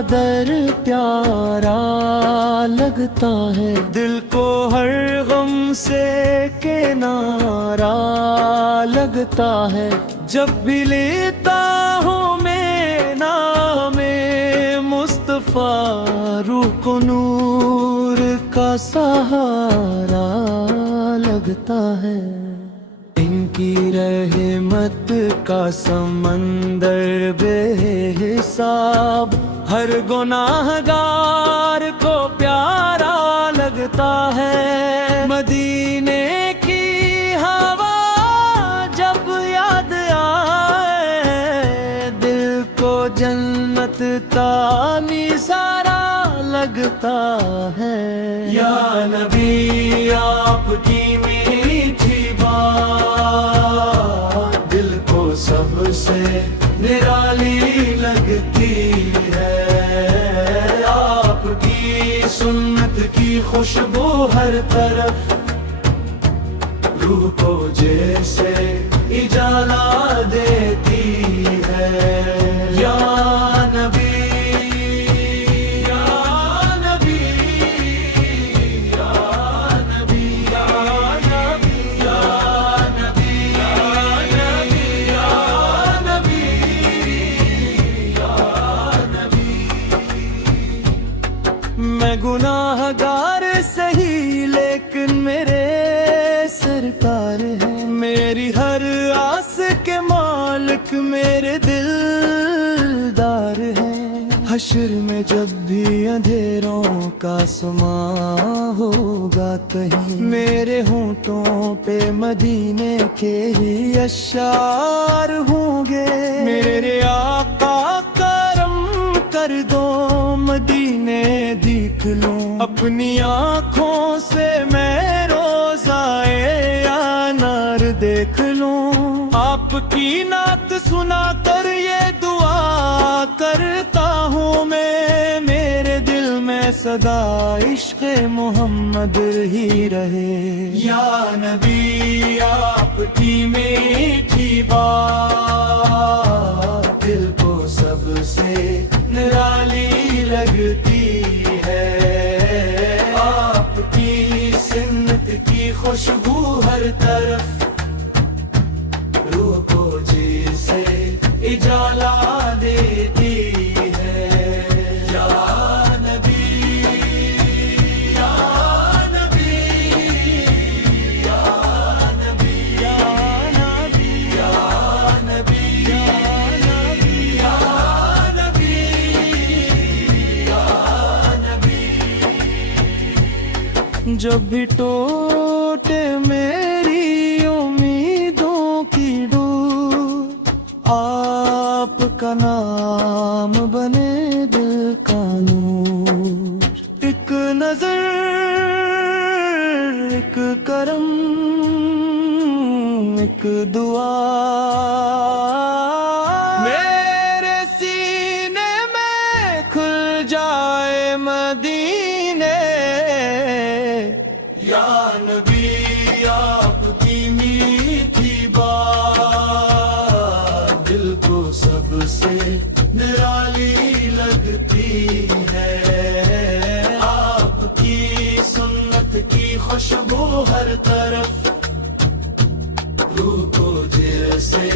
در پیارا لگتا ہے، دل کو ہر غم سے کنارا لگتا ہے، جب بھی لیتا ہوں میں نام مصطفیٰ، روح کو نور کا سہارا لگتا ہے۔ ان کی رحمت کا سمندر بے حساب، ہر گناہگار کو پیارا لگتا ہے۔ مدینے کی ہوا جب یاد آئے، دل کو جنت کا نثارا لگتا ہے۔ یا نبی آپ کی میٹھی بات دل کو سب سے نرالی لگتی ہے، آپ کی سنت کی خوشبو ہر طرف روح کو جیسے اجالا دیتی ہے۔ یا نبی میں گناہ گار سہی لیکن میرے سرکار ہیں، میری ہر آس کے مالک میرے دلدار ہیں۔ حشر میں جب بھی اندھیروں کا سماں ہوگا کہیں، میرے ہونٹوں پہ مدینے کے ہی اشعار ہوں گے۔ میرے آقا کرم کر دو مدینے دیکھ لوں، اپنی آنکھوں سے میں روزائے انار دیکھ لوں۔ آپ کی نعت سنا کر یہ دعا کرتا ہوں میں، میرے دل میں سدا عشق محمد ہی رہے۔ یا نبی آپ کی میٹھی بات دل کو سب سے نرالی لگتی ہے، آپ کی سنت کی خوشبو ہر طرف روح کو جیسے اجالا دیتی ہے۔ یا نبی یا نبی یا نبی یا نبی یا نبی یا نبی یا نبی۔ جب بھی ٹوٹے میری امیدوں کی ڈور، آپ کا نام بنے دل کا نور۔ ایک نظر ایک کرم ایک دعا میرے سینے میں کھل جائے مدینے۔ یا نبی آپ کی میٹھی بات دل کو سب سے نرالی لگتی ہے، آپ کی سنت کی خوشبو ہر طرف روح کو جیسے